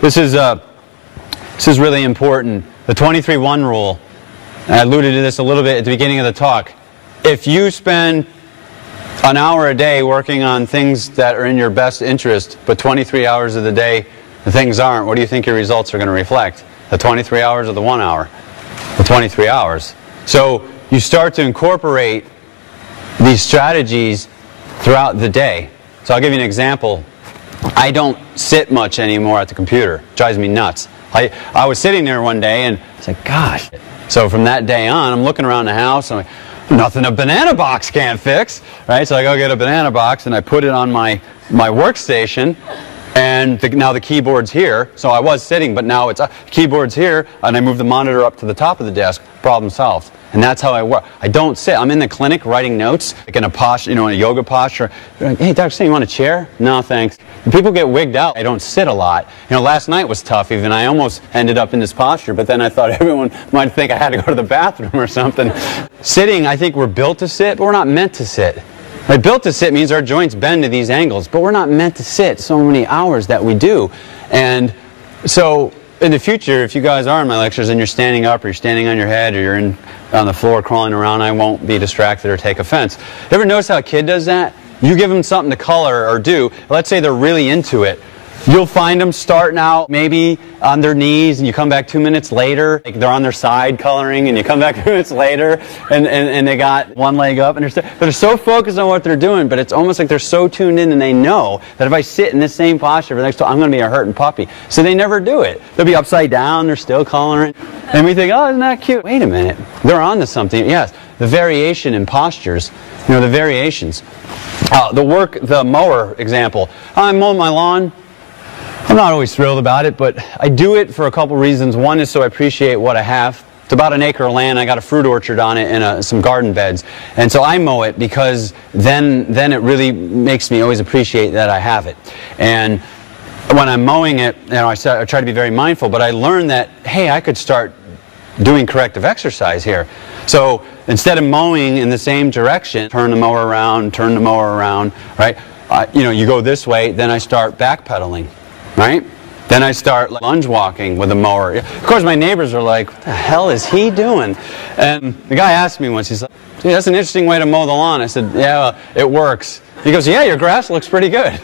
This is really important. The 23-1 rule. I alluded to this a little bit at the beginning of the talk. If you spend an hour a day working on things that are in your best interest, but 23 hours of the day the things aren't, what do you think your results are going to reflect? The 23 hours or the 1 hour? The 23 hours. So you start to incorporate these strategies throughout the day. So I'll give you an example. I don't sit much anymore at the computer. It drives me nuts. I was sitting there one day and I was like, gosh. So from that day on, I'm looking around the house and I'm like, nothing a banana box can't fix, right? So I go get a banana box and I put it on my workstation, and now the keyboard's here. So I was sitting, but now it's keyboard's here, and I move the monitor up to the top of the desk. Problem solved. And that's how I work. I don't sit. I'm in the clinic writing notes, like in a posture, in a yoga posture. They're like, hey, Dr. Singh, you want a chair? No, thanks. And people get wigged out. I don't sit a lot. Last night was tough even. I almost ended up in this posture, but then I thought everyone might think I had to go to the bathroom or something. Sitting, I think we're built to sit, but we're not meant to sit. Like, built to sit means our joints bend to these angles, but we're not meant to sit so many hours that we do. And so in the future, if you guys are in my lectures and you're standing up or you're standing on your head or you're on the floor crawling around, I won't be distracted or take offense. You ever notice how a kid does that? You give them something to color or do, let's say they're really into it. You'll find them starting out maybe on their knees, and you come back 2 minutes later, like they're on their side coloring, and you come back 2 minutes later, and they got one leg up, and they're so focused on what they're doing, but it's almost like they're so tuned in, and they know that if I sit in this same posture for the next time, I'm going to be a hurting puppy. So they never do it. They'll be upside down, they're still coloring, and we think, oh, isn't that cute? Wait a minute, they're on to something. Yes, the variation in postures, the variations. The mower example. I'm mowing my lawn. I'm not always thrilled about it, but I do it for a couple reasons. One is so I appreciate what I have. It's about an acre of land. I got a fruit orchard on it and some garden beds. And so I mow it because then it really makes me always appreciate that I have it. And when I'm mowing it, I try to be very mindful, but I learned that, hey, I could start doing corrective exercise here. So instead of mowing in the same direction, turn the mower around, right? You go this way, then I start backpedaling. Right? Then I start lunge walking with a mower. Of course, my neighbors are like, what the hell is he doing? And the guy asked me once, he's like, gee, that's an interesting way to mow the lawn. I said, yeah, well, it works. He goes, yeah, your grass looks pretty good.